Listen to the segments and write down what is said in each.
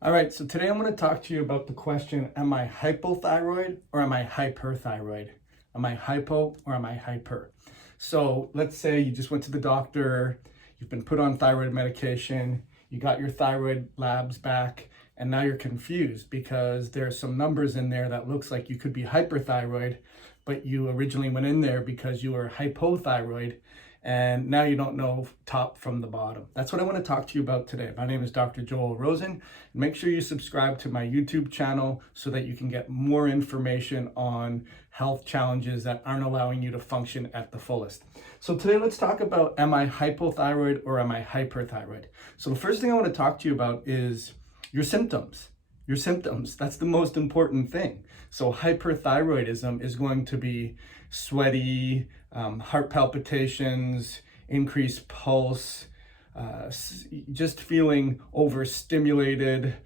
All right, so today I'm going to talk to you about the question, am I hypothyroid or am I hyperthyroid? Am I hypo or am I hyper? So let's say you just went to the doctor, you've been put on thyroid medication, you got your thyroid labs back, and now you're confused because there's some numbers in there that looks like you could be hyperthyroid, but you originally went in there because you were hypothyroid, and now you don't know top from the bottom. That's what I want to talk to you about today. My name is Dr. Joel Rosen. Make sure you subscribe to my YouTube channel so that you can get more information on health challenges that aren't allowing you to function at the fullest. So today let's talk about, am I hypothyroid or am I hyperthyroid? So the first thing I want to talk to you about is your symptoms. Your symptoms, that's the most important thing. So hyperthyroidism is going to be sweaty, heart palpitations, increased pulse, just feeling overstimulated,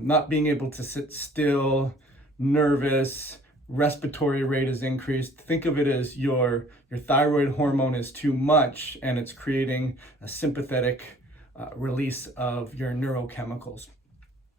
not being able to sit still, nervous, respiratory rate is increased. Think of it as your thyroid hormone is too much and it's creating a sympathetic release of your neurochemicals.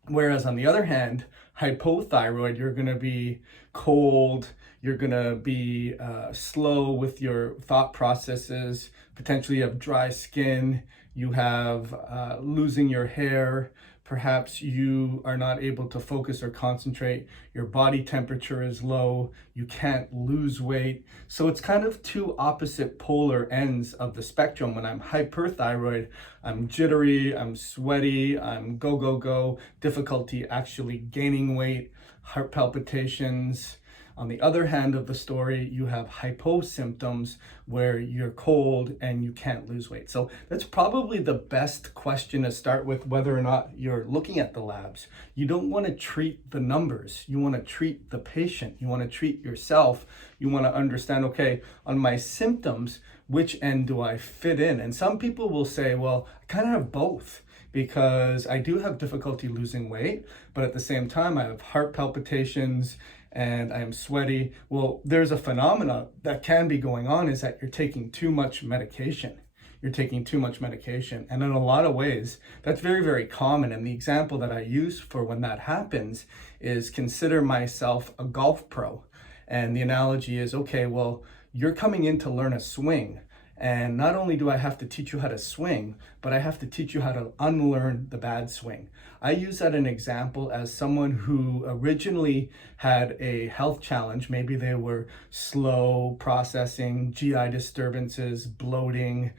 Whereas on the other hand, hypothyroid, you're going to be cold, you're going to be slow with your thought processes, potentially you have dry skin, you have losing your hair, perhaps you are not able to focus or concentrate, your body temperature is low, you can't lose weight. So it's kind of two opposite polar ends of the spectrum. When I'm hyperthyroid, I'm jittery, I'm sweaty, I'm go, difficulty actually gaining weight, heart palpitations. On the other hand of the story, you have hypo symptoms where you're cold and you can't lose weight. So that's probably the best question to start with, whether or not you're looking at the labs. You don't want to treat the numbers. You want to treat the patient. You want to treat yourself. You want to understand, okay, on my symptoms, which end do I fit in? And some people will say, well, I kind of have both, because I do have difficulty losing weight, but at the same time, I have heart palpitations and I am sweaty. Well, there's a phenomena that can be going on, is that you're taking too much medication. You're taking too much medication. And in a lot of ways, that's very, very common. And the example that I use for when that happens is, consider myself a golf pro. And the analogy is, okay, well, you're coming in to learn a swing. And not only do I have to teach you how to swing, but I have to teach you how to unlearn the bad swing. I use that an example as someone who originally had a health challenge. Maybe they were slow processing, GI disturbances, bloating,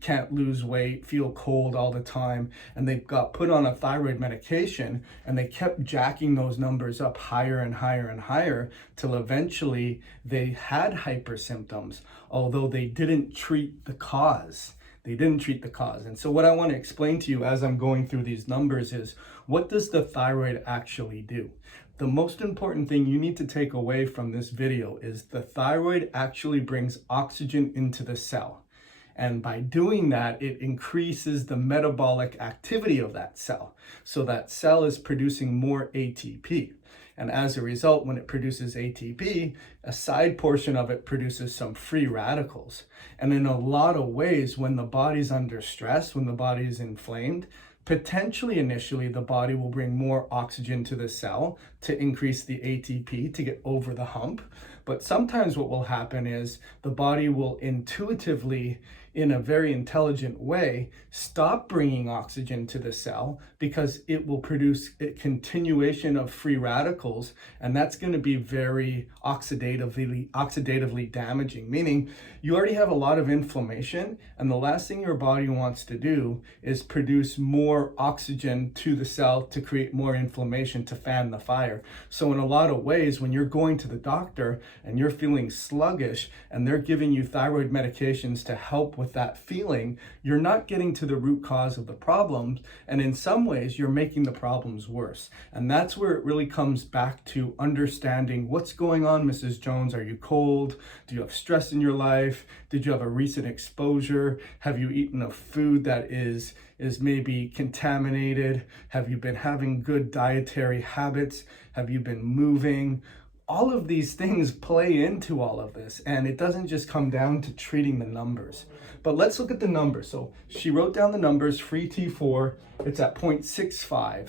can't lose weight, feel cold all the time, and they got put on a thyroid medication, and they kept jacking those numbers up higher and higher and higher till eventually they had hyper symptoms, although they didn't treat the cause. They didn't treat the cause. And so what I want to explain to you as I'm going through these numbers is, what does the thyroid actually do? The most important thing you need to take away from this video is the thyroid actually brings oxygen into the cell. And by doing that, it increases the metabolic activity of that cell. So that cell is producing more ATP. And as a result, when it produces ATP, a side portion of it produces some free radicals. And in a lot of ways, when the body's under stress, when the body is inflamed, potentially initially the body will bring more oxygen to the cell to increase the ATP to get over the hump. But sometimes what will happen is the body will intuitively, in a very intelligent way, stop bringing oxygen to the cell, because it will produce a continuation of free radicals, and that's going to be very oxidatively damaging, meaning you already have a lot of inflammation, and the last thing your body wants to do is produce more oxygen to the cell to create more inflammation to fan the fire. So in a lot of ways, when you're going to the doctor and you're feeling sluggish and they're giving you thyroid medications to help with that feeling, you're not getting to the root cause of the problems, and in some ways you're making the problems worse. And that's where it really comes back to understanding, what's going on, Mrs. Jones? Are you cold? Do you have stress in your life? Did you have a recent exposure? Have you eaten a food that is maybe contaminated? Have you been having good dietary habits? Have you been moving? All of these things play into all of this, and it doesn't just come down to treating the numbers. But let's look at the numbers. So she wrote down the numbers. Free T4, it's at 0.65.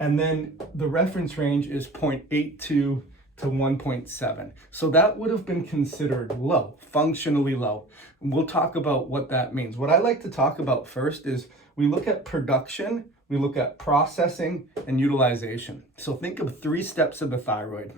And then the reference range is 0.82 to 1.7. So that would have been considered low, functionally low. And we'll talk about what that means. What I like to talk about first is we look at production, we look at processing, and utilization. So think of 3 steps of the thyroid.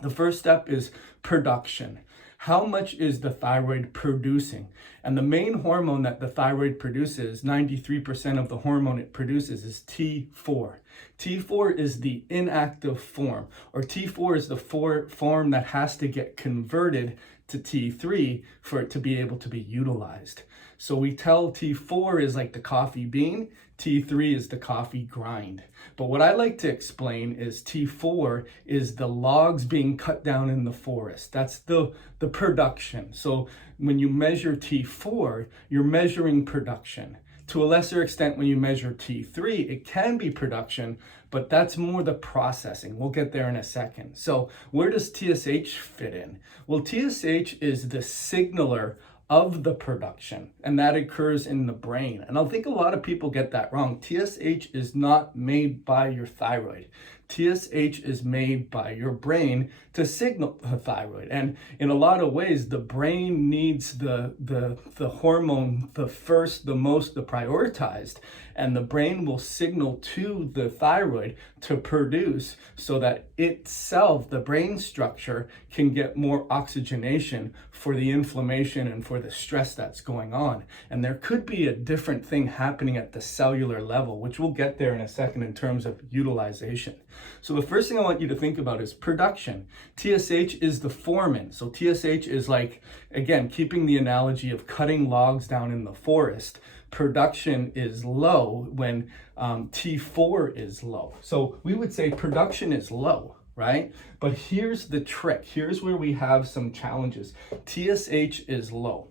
The first step is production. How much is the thyroid producing? And the main hormone that the thyroid produces, 93% of the hormone it produces, is T4. T4 is the inactive form, or T4 is the form that has to get converted to T3 for it to be able to be utilized. So we tell T4 is like the coffee bean, T3 is the coffee grind. But what I like to explain is T4 is the logs being cut down in the forest. That's the production. So when you measure T4, you're measuring production. To a lesser extent, when you measure T3, it can be production, but that's more the processing. We'll get there in a second. So where does TSH fit in? Well, TSH is the signaler of the production, and that occurs in the brain. And I think a lot of people get that wrong. TSH is not made by your thyroid. TSH is made by your brain to signal the thyroid. And in a lot of ways, the brain needs the hormone the first, the most, the prioritized. And the brain will signal to the thyroid to produce so that itself, the brain structure, can get more oxygenation for the inflammation and for the stress that's going on. And there could be a different thing happening at the cellular level, which we'll get there in a second in terms of utilization. So the first thing I want you to think about is production. TSH is the foreman. So TSH is like, again, keeping the analogy of cutting logs down in the forest. Production is low when T4 is low. So we would say production is low, right? But here's the trick. Here's where we have some challenges. TSH is low.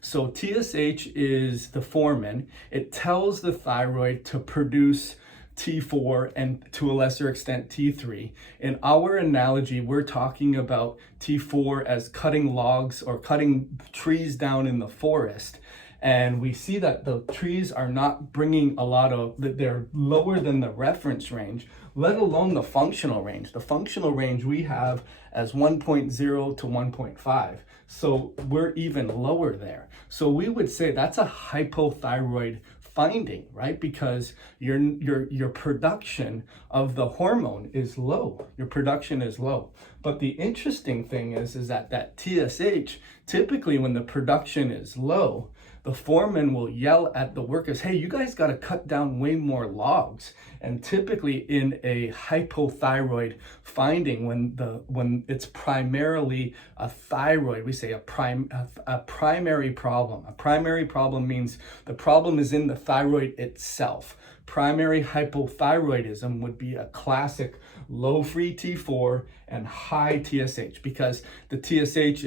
So TSH is the foreman. It tells the thyroid to produce T4 and to a lesser extent T3. In our analogy, we're talking about T4 as cutting logs or cutting trees down in the forest. And we see that the trees are not bringing a lot of, they're lower than the reference range, let alone the functional range. The functional range we have as 1.0 to 1.5. So we're even lower there. So we would say that's a hypothyroid finding, right? Because your production of the hormone is low. Your production is low. But the interesting thing is that TSH, typically when the production is low, the foreman will yell at the workers, hey, you guys got to cut down way more logs. And typically in a hypothyroid finding, when it's primarily a thyroid, we say a primary problem. A primary problem means the problem is in the thyroid itself. Primary hypothyroidism would be a classic low free T4 and high TSH, because the TSH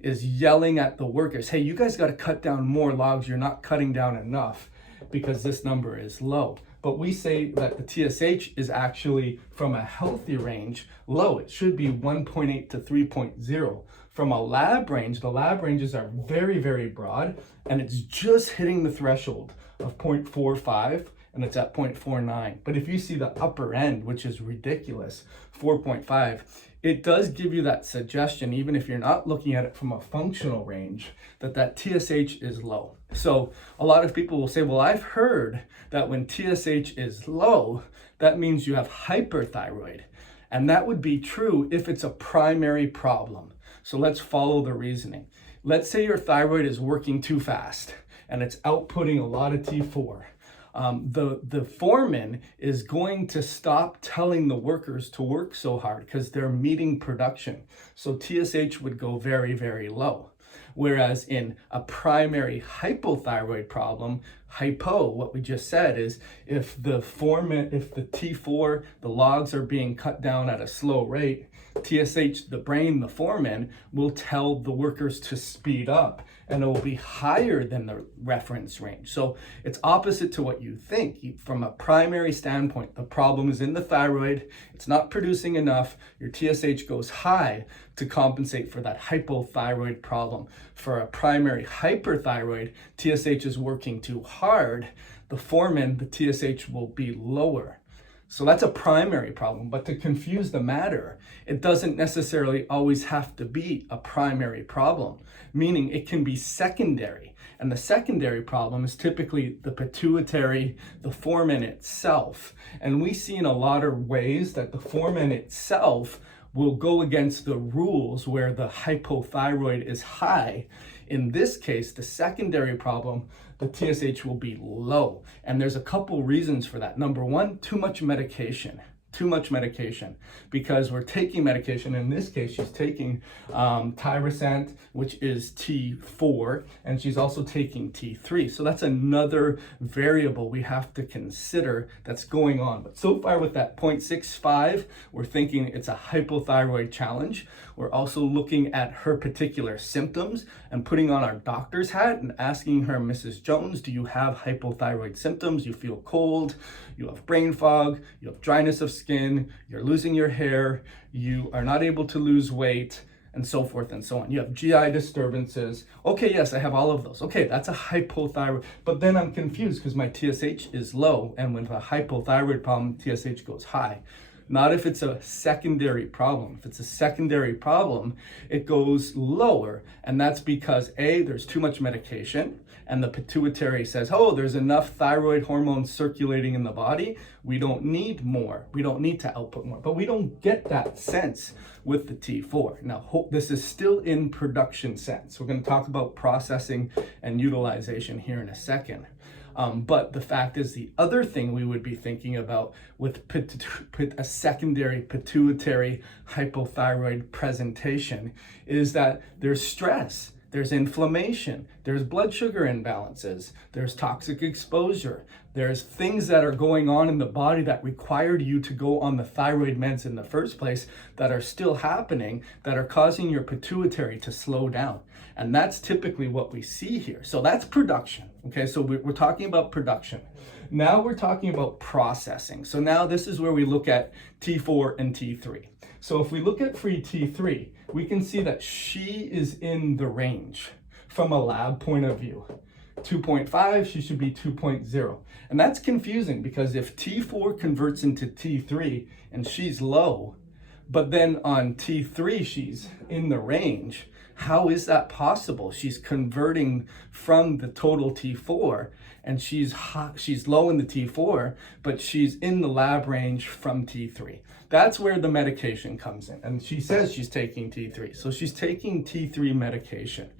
is yelling at the workers, hey, you guys got to cut down more logs. You're not cutting down enough because this number is low. But we say that the TSH is actually, from a healthy range, low. It should be 1.8 to 3.0. From a lab range, the lab ranges are very, very broad, and it's just hitting the threshold of 0.45, and it's at 0.49. But if you see the upper end, which is ridiculous, 4.5, it does give you that suggestion, even if you're not looking at it from a functional range, that TSH is low. So a lot of people will say, well, I've heard that when TSH is low, that means you have hyperthyroid. And that would be true if it's a primary problem. So let's follow the reasoning. Let's say your thyroid is working too fast and it's outputting a lot of T4. The foreman is going to stop telling the workers to work so hard because they're meeting production. So TSH would go very, very low. Whereas in a primary hypothyroid problem, hypo, what we just said is if the T4, the logs are being cut down at a slow rate, TSH, the brain, the foreman, will tell the workers to speed up, and it will be higher than the reference range. So it's opposite to what you think. From a primary standpoint, the problem is in the thyroid, it's not producing enough, your TSH goes high to compensate for that hypothyroid problem. For a primary hyperthyroid, TSH is working too hard, the foreman, the TSH will be lower. So that's a primary problem, but to confuse the matter, it doesn't necessarily always have to be a primary problem, meaning it can be secondary. And the secondary problem is typically the pituitary, the foramen itself. And we see in a lot of ways that the foramen itself will go against the rules where the hypothyroid is high. In this case, the secondary problem, the TSH will be low. And there's a couple reasons for that. Number one, too much medication. Too much medication, because we're taking medication. In this case, she's taking Tyrosant, which is T4, and she's also taking T3. So that's another variable we have to consider that's going on. But so far with that 0.65, we're thinking it's a hypothyroid challenge. We're also looking at her particular symptoms and putting on our doctor's hat and asking her, Mrs. Jones, do you have hypothyroid symptoms? You feel cold, you have brain fog, you have dryness of skin, you're losing your hair, you are not able to lose weight, and so forth and so on. You have GI disturbances. Okay, yes, I have all of those. Okay, that's a hypothyroid. But then I'm confused because my TSH is low, and with a hypothyroid problem, TSH goes high. Not if it's a secondary problem. If it's a secondary problem, it goes lower. And that's because A, there's too much medication, and the pituitary says, oh, there's enough thyroid hormone circulating in the body. We don't need more. We don't need to output more. But we don't get that sense with the T4. Now, this is still in production sense. We're going to talk about processing and utilization here in a second. But the fact is, the other thing we would be thinking about with a secondary pituitary hypothyroid presentation is that there's stress, there's inflammation, there's blood sugar imbalances, there's toxic exposure, there's things that are going on in the body that required you to go on the thyroid meds in the first place that are still happening, that are causing your pituitary to slow down. And that's typically what we see here. So that's production. Okay, so we're talking about production. Now we're talking about processing. So now this is where we look at T4 and T3. So if we look at free T3, we can see that she is in the range from a lab point of view. 2.5, she should be 2.0. And that's confusing because if T4 converts into T3 and she's low, but then on T3 she's in the range, how is that possible? She's converting from the total T4 and she's low in the T4, but she's in the lab range from T3. That's where the medication comes in. And she says she's taking T3. So she's taking T3 medication.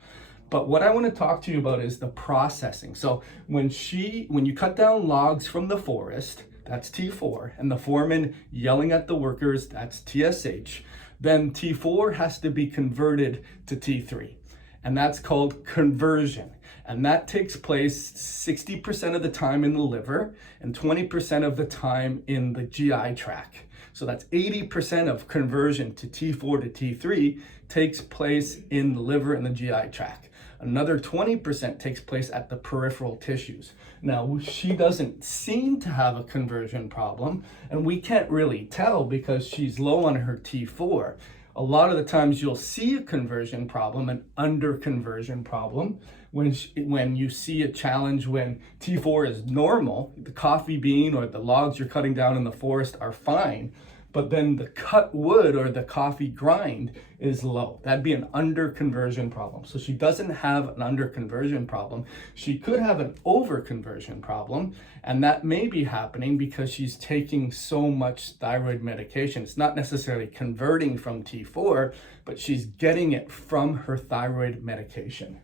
But what I want to talk to you about is the processing. So when you cut down logs from the forest, that's T4, and the foreman yelling at the workers, that's TSH, then T4 has to be converted to T3. And that's called conversion. And that takes place 60% of the time in the liver and 20% of the time in the GI tract. So that's 80% of conversion to T4 to T3 takes place in the liver and the GI tract. Another 20% takes place at the peripheral tissues. Now, she doesn't seem to have a conversion problem, and we can't really tell because she's low on her T4. A lot of the times you'll see a conversion problem, an under-conversion problem, when you see a challenge when T4 is normal, the coffee bean or the logs you're cutting down in the forest are fine, but then the cut wood or the coffee grind is low. That'd be an under-conversion problem. So she doesn't have an under-conversion problem. She could have an over-conversion problem, and that may be happening because she's taking so much thyroid medication. It's not necessarily converting from T4, but she's getting it from her thyroid medication.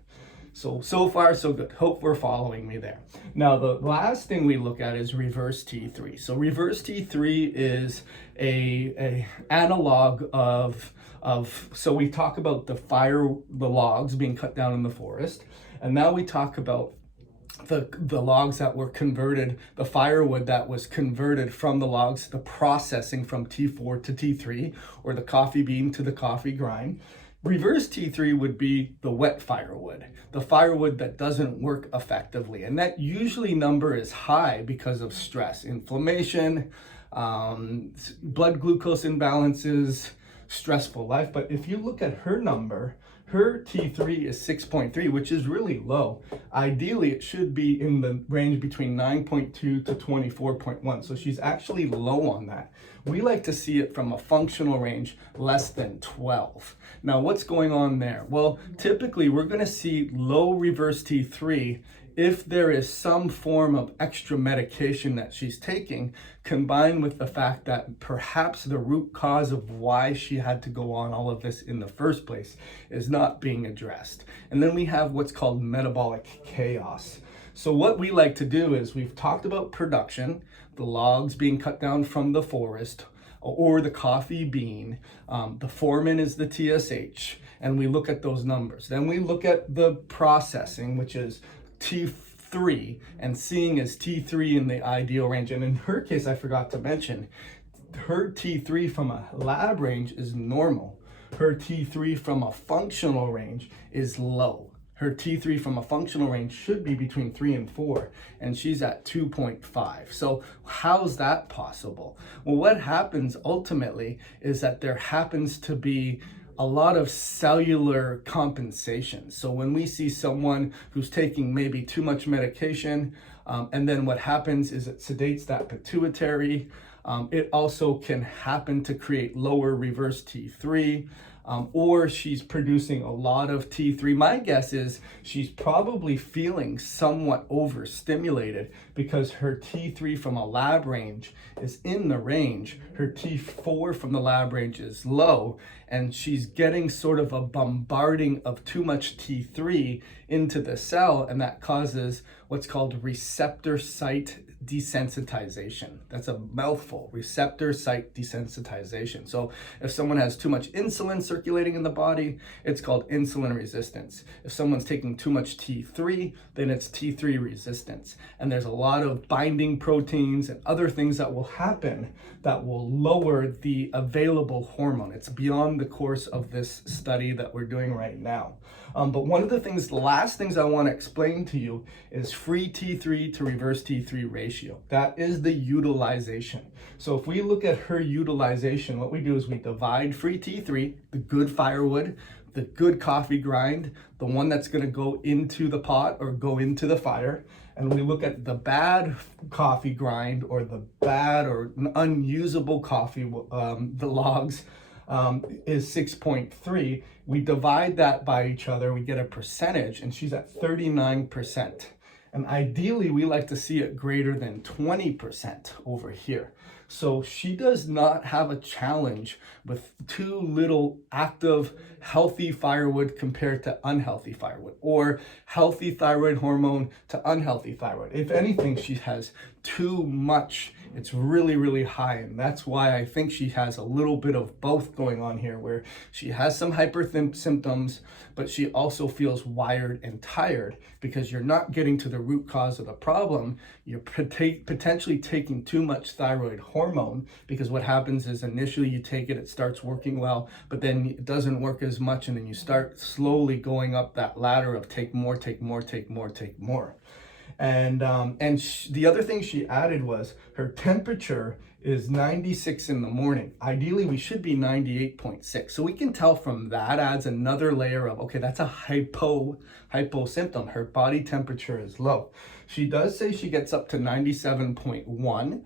So far, so good. Hope we're following me there. Now, the last thing we look at is reverse T3. So reverse T3 is a analog of so we talk about the logs being cut down in the forest, and now we talk about the logs that were converted, the firewood that was converted from the logs, the processing from T4 to T3, or the coffee bean to the coffee grind. Reverse T3 would be the wet firewood, the firewood that doesn't work effectively. And that usually number is high because of stress, inflammation, blood glucose imbalances, stressful life. But if you look at her number Her T3 is 6.3, which is really low. Ideally, it should be in the range between 9.2 to 24.1. So she's actually low on that. We like to see it from a functional range less than 12. Now, what's going on there? Well, typically we're going to see low reverse T3 if there is some form of extra medication that she's taking, combined with the fact that perhaps the root cause of why she had to go on all of this in the first place is not being addressed. And then we have what's called metabolic chaos. So what we like to do is, we've talked about production, the logs being cut down from the forest, or the coffee bean. The foreman is the TSH, and we look at those numbers. Then we look at the processing, which is T3, and seeing is T3 in the ideal range. And in her case, I forgot to mention, her T3 from a lab range is normal. Her T3 from a functional range is low. Her T3 from a functional range should be between 3 and 4, and she's at 2.5. So how's that possible? Well, what happens ultimately is that there happens to be a lot of cellular compensation. So when we see someone who's taking maybe too much medication, and then what happens is it sedates that pituitary. It also can happen to create lower reverse T3. Or she's producing a lot of T3. My guess is she's probably feeling somewhat overstimulated because her T3 from a lab range is in the range. Her T4 from the lab range is low, and she's getting sort of a bombarding of too much T3 into the cell, and that causes what's called receptor site desensitization. That's a mouthful. Receptor site desensitization. So if someone has too much insulin circulating in the body, it's called insulin resistance. If someone's taking too much T3, then it's T3 resistance. And there's a lot of binding proteins and other things that will happen that will lower the available hormone. It's beyond the course of this study that we're doing right now. But one of the last things I want to explain to you is free T3 to reverse T3 ratio. That is the utilization. So if we look at her utilization, what we do is we divide free T3, the good firewood, the good coffee grind, the one that's going to go into the pot or go into the fire, and we look at the bad coffee grind or the bad or unusable coffee, the logs, is 6.3. We divide that by each other, we get a percentage, and she's at 39%. And ideally, we like to see it greater than 20% over here. So she does not have a challenge with too little active, healthy firewood compared to unhealthy firewood, or healthy thyroid hormone to unhealthy thyroid. If anything, she has too much. It's really, really high. And that's why I think she has a little bit of both going on here, where she has some symptoms, but she also feels wired and tired, because you're not getting to the root cause of the problem. You're potentially taking too much thyroid hormone, because what happens is initially you take it, it starts working well, but then it doesn't work as much, and then you start slowly going up that ladder of take more, take more, take more, take more. And the other thing she added was her temperature is 96 in the morning. Ideally, we should be 98.6. So we can tell from that adds another layer of, okay, that's a hypo symptom. Her body temperature is low. She does say she gets up to 97.1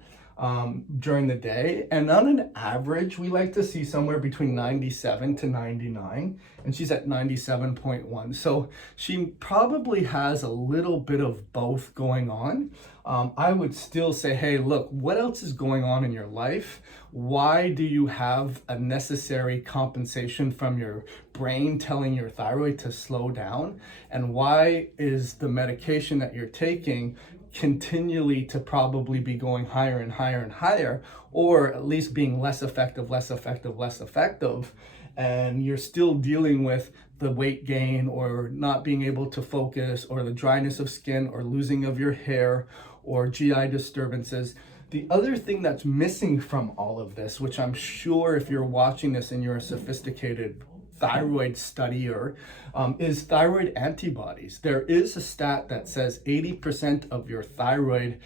during the day. And on an average, we like to see somewhere between 97 to 99. And she's at 97.1. So she probably has a little bit of both going on. I would still say, hey, look, what else is going on in your life? Why do you have a necessary compensation from your brain telling your thyroid to slow down? And why is the medication that you're taking continually to probably be going higher and higher and higher, or at least being less effective, and you're still dealing with the weight gain, or not being able to focus, or the dryness of skin, or losing of your hair, or GI disturbances. The other thing that's missing from all of this, which I'm sure if you're watching this and you're a sophisticated thyroid studier, is thyroid antibodies. There is a stat that says 80% of your thyroid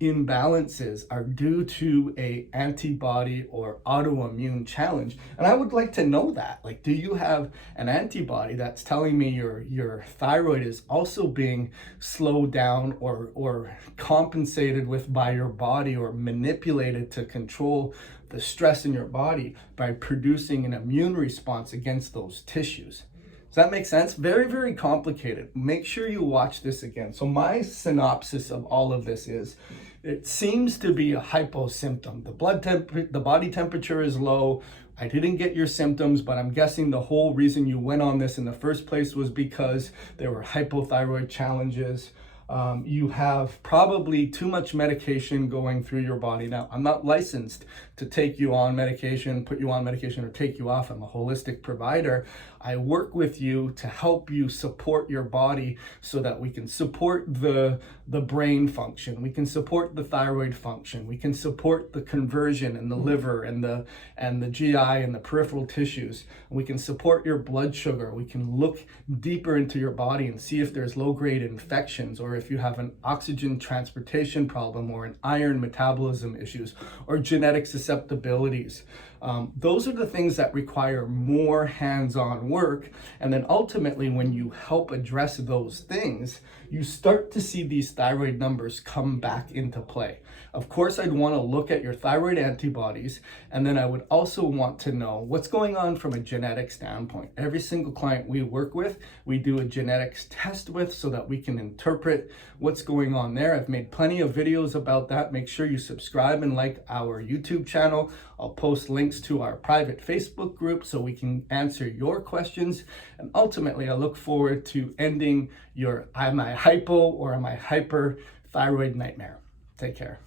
imbalances are due to a antibody or autoimmune challenge. And I would like to know that. Like, do you have an antibody that's telling me your thyroid is also being slowed down or compensated with by your body or manipulated to control the stress in your body by producing an immune response against those tissues? Does that make sense? Very, very complicated. Make sure you watch this again. So my synopsis of all of this is, it seems to be a hypo symptom. The body temperature is low. I didn't get your symptoms, but I'm guessing the whole reason you went on this in the first place was because there were hypothyroid challenges. You have probably too much medication going through your body. Now, I'm not licensed to take you on medication, put you on medication, or take you off. I'm a holistic provider. I work with you to help you support your body so that we can support the brain function. We can support the thyroid function. We can support the conversion in the liver and the GI and the peripheral tissues. We can support your blood sugar. We can look deeper into your body and see if there's low-grade infections, or if you have an oxygen transportation problem, or an iron metabolism issues, or genetic susceptibilities. Those are the things that require more hands-on work. And then ultimately, when you help address those things, you start to see these thyroid numbers come back into play. Of course, I'd want to look at your thyroid antibodies, and then I would also want to know what's going on from a genetic standpoint. Every single client we work with, we do a genetics test with, so that we can interpret what's going on there. I've made plenty of videos about that. Make sure you subscribe and like our YouTube channel. I'll post links to our private Facebook group so we can answer your questions. And ultimately, I look forward to ending your am I hypo or am I hyperthyroid nightmare. Take care.